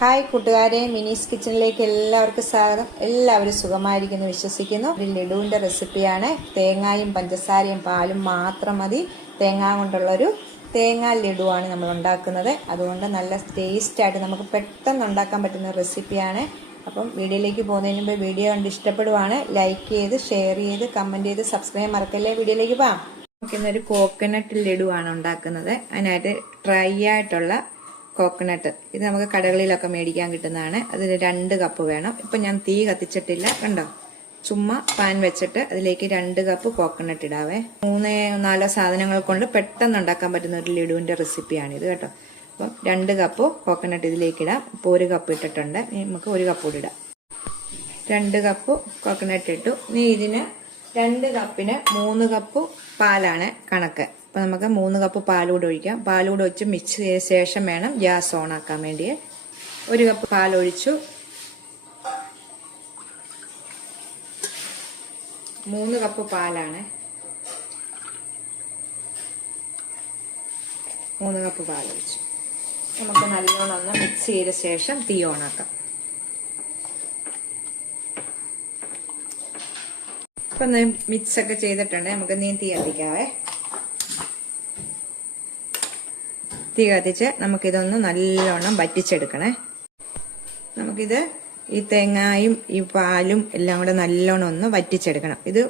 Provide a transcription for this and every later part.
Hi കൂട്ടുകാരെ, മിനീസ് കിച്ചണിലേക്ക് എല്ലാവർക്കും സ്വാഗതം. എല്ലാവരും സുഖമായിരിക്കുന്നു വിശ്വസിക്കുന്നു. ഒരു ലഡുവിൻ്റെ റെസിപ്പിയാണ്. തേങ്ങയും പഞ്ചസാരയും പാലും മാത്രം മതി. തേങ്ങ കൊണ്ടുള്ളൊരു തേങ്ങാ ലഡുവാണ് നമ്മൾ ഉണ്ടാക്കുന്നത്. അതുകൊണ്ട് നല്ല ടേസ്റ്റായിട്ട് നമുക്ക് പെട്ടെന്ന് ഉണ്ടാക്കാൻ പറ്റുന്ന റെസിപ്പിയാണ്. അപ്പം വീഡിയോയിലേക്ക് പോകുന്നതിന് മുമ്പ് വീഡിയോ കണ്ട് ഇഷ്ടപ്പെടുവാണ് ലൈക്ക് ചെയ്ത്, ഷെയർ ചെയ്ത്, കമൻറ്റ് ചെയ്ത്, സബ്സ്ക്രൈബ് മറക്കല്ലേ. വീഡിയോയിലേക്ക് പോകാം. നമുക്കിന്നൊരു കോക്കനട്ട് ലഡുവാണ് ഉണ്ടാക്കുന്നത്. അതിനായിട്ട് ഡ്രൈ ആയിട്ടുള്ള കോക്കനട്ട്, ഇത് നമുക്ക് കടകളിലൊക്കെ മേടിക്കാൻ കിട്ടുന്നതാണ്. അതിൽ 2 കപ്പ് വേണം. ഇപ്പം ഞാൻ തീ കത്തിച്ചിട്ടില്ല, കണ്ടോ. ചുമ്മാ പാൻ വെച്ചിട്ട് അതിലേക്ക് 2 കപ്പ് കോക്കനട്ട് ഇടാവേ. 3-4 സാധനങ്ങൾ കൊണ്ട് പെട്ടെന്ന് ഉണ്ടാക്കാൻ പറ്റുന്ന ഒരു ലഡുവിൻ്റെ റെസിപ്പിയാണിത് കേട്ടോ. അപ്പം 2 കപ്പ് കോക്കനട്ട് ഇതിലേക്ക് ഇടാം. ഇപ്പോൾ 1 കപ്പ് ഇട്ടിട്ടുണ്ട്. നമുക്ക് 1 കപ്പ് കൂടി ഇടാം. 2 കപ്പ് കോക്കനട്ട് ഇട്ടു. ഇനി ഇതിന് 2 കപ്പിന് 3 കപ്പ് പാലാണ് കണക്ക്. അപ്പോൾ നമുക്ക് 3 കപ്പ് പാലൂടെ ഒഴിക്കാം. പാലൂടെ ഒഴിച്ച് മിക്സ് ചെയ്ത ശേഷം വേണം ഗ്യാസ് ഓൺ ആക്കാൻ വേണ്ടി. 1 കപ്പ് പാലൊഴിച്ചു. 3 കപ്പ് പാലാണ്. 3 കപ്പ് പാലൊഴിച്ചു. നമുക്ക് നല്ലോണം ഒന്ന് മിക്സ് ചെയ്ത ശേഷം തീ ഓൺ ആക്കാം. ഇപ്പം മിക്സ് ഒക്കെ ചെയ്തിട്ടുണ്ട്. നമുക്ക് തീ കത്തിക്കാവേ. തീ കത്തിച്ച് നമുക്കിതൊന്ന് നല്ലോണം വറ്റിച്ചെടുക്കണേ. നമുക്കിത് ഈ തേങ്ങയും ഈ പാലും എല്ലാം കൂടെ നല്ലോണം ഒന്ന് വറ്റിച്ചെടുക്കണം. ഇത്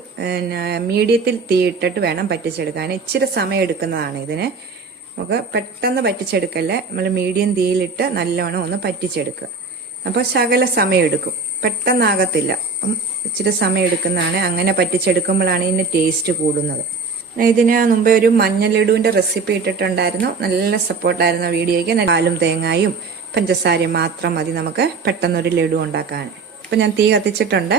മീഡിയത്തിൽ തീ ഇട്ടിട്ട് വേണം വറ്റിച്ചെടുക്കാൻ. ഇച്ചിരി സമയം എടുക്കുന്നതാണ് ഇതിന്. നമുക്ക് പെട്ടെന്ന് വറ്റിച്ചെടുക്കല്ലേ. നമ്മൾ മീഡിയം തീയിലിട്ട് നല്ലോണം ഒന്ന് വറ്റിച്ചെടുക്കുക. അപ്പോൾ ശകല സമയം എടുക്കും, പെട്ടെന്നാകത്തില്ല. അപ്പം ഇച്ചിരി സമയം എടുക്കുന്നതാണ്. അങ്ങനെ വറ്റിച്ചെടുക്കുമ്പോഴാണ് ഇതിന് ടേസ്റ്റ് കൂടുന്നത്. ഇതിന് മുമ്പേ ഒരു മഞ്ഞ ലഡുവിന്റെ റെസിപ്പി ഇട്ടിട്ടുണ്ടായിരുന്നു. നല്ല സപ്പോർട്ടായിരുന്നു വീഡിയോയ്ക്ക്. പാലും തേങ്ങയും പഞ്ചസാരയും മാത്രം മതി നമുക്ക് പെട്ടെന്നൊരു ലഡു ഉണ്ടാക്കാൻ. ഇപ്പം ഞാൻ തീ കത്തിച്ചിട്ടുണ്ട്.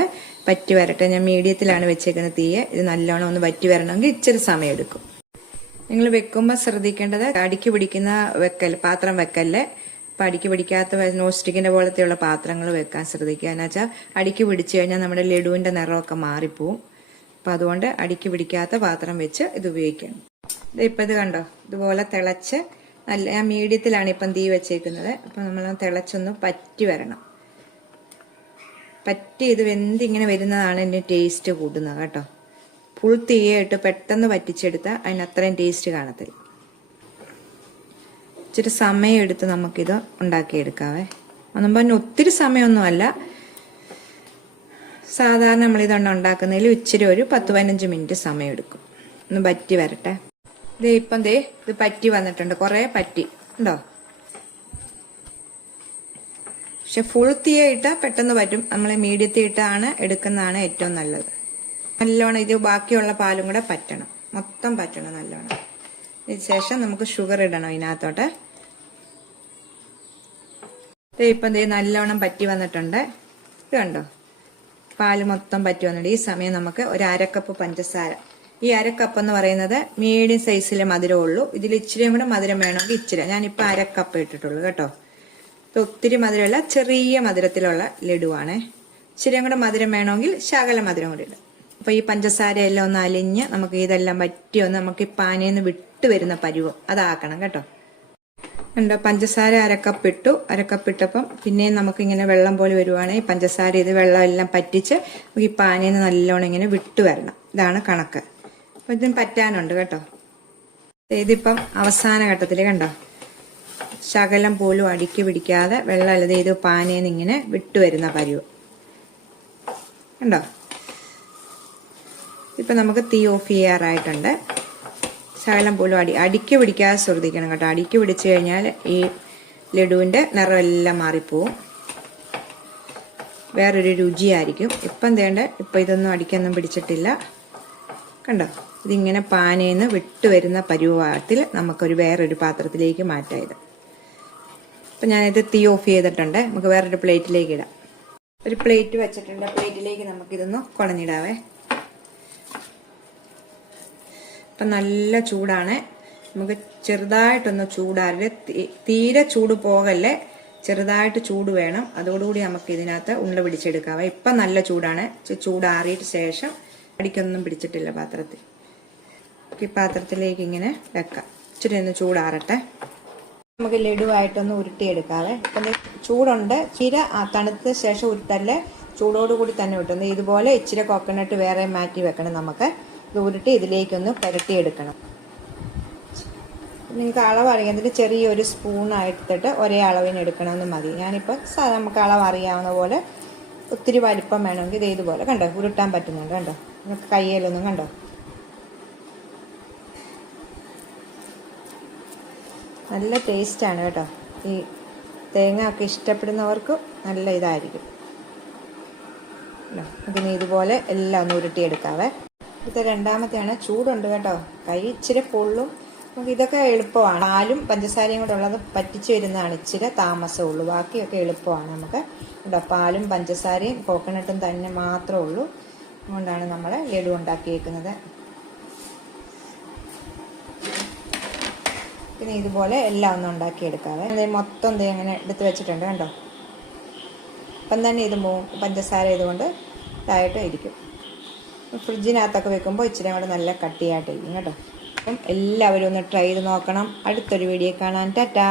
വറ്റി വരട്ടെ. ഞാൻ മീഡിയത്തിലാണ് വെച്ചേക്കുന്ന തീയെ. ഇത് നല്ലോണം ഒന്ന് വറ്റി വരണമെങ്കിൽ ഇച്ചിരി സമയം എടുക്കും. നിങ്ങൾ വെക്കുമ്പോൾ ശ്രദ്ധിക്കേണ്ടത് അടിക്ക് പിടിക്കുന്ന പാത്രം വെക്കല്ലേ. അപ്പം അടിക്ക് പിടിക്കാത്ത നോൺ സ്റ്റിക്കിന്റെ പോലത്തെയുള്ള പാത്രങ്ങൾ വെക്കാൻ ശ്രദ്ധിക്കുക. എന്ന് വെച്ചാൽ അടിക്ക് പിടിച്ചു കഴിഞ്ഞാൽ നമ്മുടെ ലഡുവിന്റെ നിറമൊക്കെ മാറിപ്പോവും. അപ്പം അതുകൊണ്ട് അടിക്ക് പിടിക്കാത്ത പാത്രം വെച്ച് ഇത് ഉപയോഗിക്കണം. ഇപ്പം ഇത് കണ്ടോ, ഇതുപോലെ തിളച്ച് നല്ല, ഞാൻ മീഡിയത്തിലാണ് ഇപ്പം തീ വെച്ചേക്കുന്നത്. അപ്പം നമ്മൾ തിളച്ചൊന്ന് പറ്റി വരണം. പറ്റി ഇത് വെന്തിങ്ങനെ വരുന്നതാണ് ഇതിൻ്റെ ടേസ്റ്റ് കൂടുന്നത് കേട്ടോ. ഫുൾ തീയായിട്ട് പെട്ടെന്ന് വറ്റിച്ചെടുത്താൽ അതിന് അത്രയും ടേസ്റ്റ് കാണത്തില്ല. ഇച്ചിരി സമയം എടുത്ത് നമുക്കിത് ഉണ്ടാക്കിയെടുക്കാവേ. ഒന്നും പറഞ്ഞാൽ ഒത്തിരി സമയമൊന്നുമല്ല. സാധാരണ നമ്മളിതുകൊണ്ട് ഉണ്ടാക്കുന്നതിൽ ഇച്ചിരി ഒരു 10-15 മിനിറ്റ് സമയം എടുക്കും. ഒന്ന് പറ്റി വരട്ടെ. ഇപ്പം ഇത് പറ്റി വന്നിട്ടുണ്ട്. കുറേ പറ്റി ഉണ്ടോ. പക്ഷെ ഫുൾ തീയ ഇട്ടാൽ പെട്ടെന്ന് പറ്റും. നമ്മൾ മീഡിയത്തിൽ ഇട്ടാണ് എടുക്കുന്നതാണ് ഏറ്റവും നല്ലത്. നല്ലോണം ഇത് ബാക്കിയുള്ള പാലും കൂടെ പറ്റണം, മൊത്തം പറ്റണം നല്ലോണം. ഇതിന് ശേഷം നമുക്ക് ഷുഗർ ഇടണം ഇതിനകത്തോട്ട്. ഇപ്പം നല്ലോണം പറ്റി വന്നിട്ടുണ്ട്. ഇത് കണ്ടോ, പാല് മൊത്തം പറ്റി വന്നിട്ട്. ഈ സമയം നമുക്ക് ഒരു 1/2 കപ്പ് പഞ്ചസാര. ഈ 1/2 കപ്പ് എന്ന് പറയുന്നത് മീഡിയം സൈസിലെ മധുരമേ ഉള്ളൂ. ഇതിൽ ഇച്ചിരിയും കൂടെ മധുരം വേണമെങ്കിൽ ഇച്ചിരി. ഞാനിപ്പോൾ 1/2 കപ്പ് ഇട്ടിട്ടുള്ളൂ കേട്ടോ. ഇത് ഒത്തിരി മധുരമല്ല, ചെറിയ മധുരത്തിലുള്ള ലഡുവാണ്. ഇച്ചിരിയും കൂടെ മധുരം വേണമെങ്കിൽ ശകല മധുരം കൂടി ഇടും. അപ്പോൾ ഈ പഞ്ചസാരയെല്ലാം ഒന്ന് അലിഞ്ഞ് നമുക്ക് ഇതെല്ലാം പറ്റി ഒന്ന് നമുക്ക് ഈ പാനയിൽ വിട്ട് വരുന്ന പരുവം അതാക്കണം കേട്ടോ. ഉണ്ടോ, പഞ്ചസാര 1/2 കപ്പ് ഇട്ടു. 1/2 കപ്പ് ഇട്ടപ്പം പിന്നെയും നമുക്കിങ്ങനെ വെള്ളം പോലെ വരുവാണ്. ഈ പഞ്ചസാര ഇത് വെള്ളം എല്ലാം പറ്റിച്ച് ഈ പാനയിൽ നിന്ന് നല്ലോണം ഇങ്ങനെ വിട്ട് വരണം. ഇതാണ് കണക്ക്. അപ്പം ഇതിന് പറ്റാനുണ്ട് കേട്ടോ. ഇതിപ്പം അവസാന ഘട്ടത്തിൽ കണ്ടോ, ശകലം പോലും അടിക്ക് പിടിക്കാതെ വെള്ളം അല്ലാതെ ഇത് പാനയിൽ നിന്ന് ഇങ്ങനെ വിട്ട് വരുന്ന പരുവം കണ്ടോ. ഇപ്പം നമുക്ക് തീ ഓഫ് ചെയ്യാറായിട്ടുണ്ട്. ശകലം പോലും അടിക്ക് പിടിക്കാതെ ശ്രദ്ധിക്കണം കേട്ടോ. അടിക്ക് പിടിച്ചു കഴിഞ്ഞാൽ ഈ ലഡുവിൻ്റെ നിറമെല്ലാം മാറിപ്പോവും, വേറൊരു രുചിയായിരിക്കും. ഇപ്പം ഇപ്പം ഇതൊന്നും അടിക്കൊന്നും പിടിച്ചിട്ടില്ല കണ്ടോ. ഇതിങ്ങനെ പാനയിൽ നിന്ന് വിട്ട് വരുന്ന പരുവത്തിൽ നമുക്കൊരു വേറൊരു പാത്രത്തിലേക്ക് മാറ്റാം ഇത്. അപ്പം ഞാനിത് തീ ഓഫ് ചെയ്തിട്ടുണ്ട്. നമുക്ക് വേറൊരു പ്ലേറ്റിലേക്ക് ഇടാം. ഒരു പ്ലേറ്റ് വെച്ചിട്ടുണ്ട്. പ്ലേറ്റിലേക്ക് നമുക്കിതൊന്ന് കുടഞ്ഞിടാവേ. അപ്പം നല്ല ചൂടാണ്. നമുക്ക് ചെറുതായിട്ടൊന്ന് ചൂടാറില്ല, തീരെ ചൂട് പോകല്ലേ, ചെറുതായിട്ട് ചൂട് വേണം. അതോടുകൂടി നമുക്ക് ഇതിനകത്ത് ഉണ്ട പിടിച്ചെടുക്കാവേ. ഇപ്പം നല്ല ചൂടാണ്. ചൂടാറിയിട്ട് ശേഷം അടിക്കൊന്നും പിടിച്ചിട്ടില്ല പാത്രത്തിൽ. ഈ പാത്രത്തിലേക്ക് ഇങ്ങനെ വെക്കാം. ഇച്ചിരി ഒന്ന് ചൂടാറട്ടെ. നമുക്ക് ലഡുവായിട്ടൊന്ന് ഉരുട്ടിയെടുക്കാവേ. അപ്പം ചൂടുണ്ട്, ചീര തണുത്ത ശേഷം ഉരുട്ടല്ലേ, ചൂടോടുകൂടി തന്നെ ഉരുട്ടുന്നത്. ഇതുപോലെ ഇച്ചിരി കോക്കനട്ട് വേറെ മാറ്റി വെക്കണം. നമുക്ക് ഇത് ഉരുട്ടി ഇതിലേക്കൊന്ന് പുരട്ടിയെടുക്കണം. നിങ്ങൾക്ക് അളവ് അറിയാം, ചെറിയൊരു സ്പൂണായിട്ടിട്ട് ഒരേ അളവിന് എടുക്കണമെന്ന് മതി. ഞാനിപ്പോൾ നമുക്ക് അളവ് അറിയാവുന്ന പോലെ, ഒത്തിരി വലിപ്പം വേണമെങ്കിൽ ഇത് ഇതുപോലെ കണ്ടോ ഉരുട്ടാൻ പറ്റുന്നുണ്ട്. കണ്ടോ, നിങ്ങൾക്ക് കയ്യിലൊന്നും കണ്ടോ. നല്ല ടേസ്റ്റാണ് കേട്ടോ. ഈ തേങ്ങ ഒക്കെ ഇഷ്ടപ്പെടുന്നവർക്ക് നല്ല ഇതായിരിക്കും. ഇതിന് ഇതുപോലെ എല്ലാം ഒന്ന് ഉരുട്ടിയെടുക്കാവേ. ഇത് രണ്ടാമത്തെയാണ്. ചൂടുണ്ട് കേട്ടോ, കൈ ഇച്ചിരി പൊള്ളും. നമുക്ക് ഇതൊക്കെ എളുപ്പമാണ്. പാലും പഞ്ചസാരയും കൂടെ ഉള്ളത് പറ്റിച്ച് വരുന്നതാണ് ഇച്ചിരി താമസമുള്ളൂ. ബാക്കിയൊക്കെ എളുപ്പമാണ് നമുക്ക് കേട്ടോ. പാലും പഞ്ചസാരയും കോക്കനട്ടും തന്നെ മാത്രമേ ഉള്ളൂ. അതുകൊണ്ടാണ് നമ്മൾ ലഡു ഉണ്ടാക്കിയേക്കുന്നത്. പിന്നെ ഇതുപോലെ എല്ലാം ഒന്ന് ഉണ്ടാക്കിയെടുക്കാവേ. മൊത്തം അങ്ങനെ എടുത്ത് വെച്ചിട്ടുണ്ട് കണ്ടോ. അപ്പം തന്നെ ഇത് പഞ്ചസാര ഇതുകൊണ്ട് ഇതായിട്ട് ഇരിക്കും. ഫ്രിഡ്ജിനകത്തൊക്കെ വെക്കുമ്പോൾ ഇച്ചിരി കൂടെ നല്ല കട്ടിയായിട്ടിരിക്കും കേട്ടോ. അപ്പം എല്ലാവരും ഒന്ന് ട്രൈ ചെയ്ത് നോക്കണം. അടുത്തൊരു വീഡിയോ കാണാൻ. ടാറ്റാ.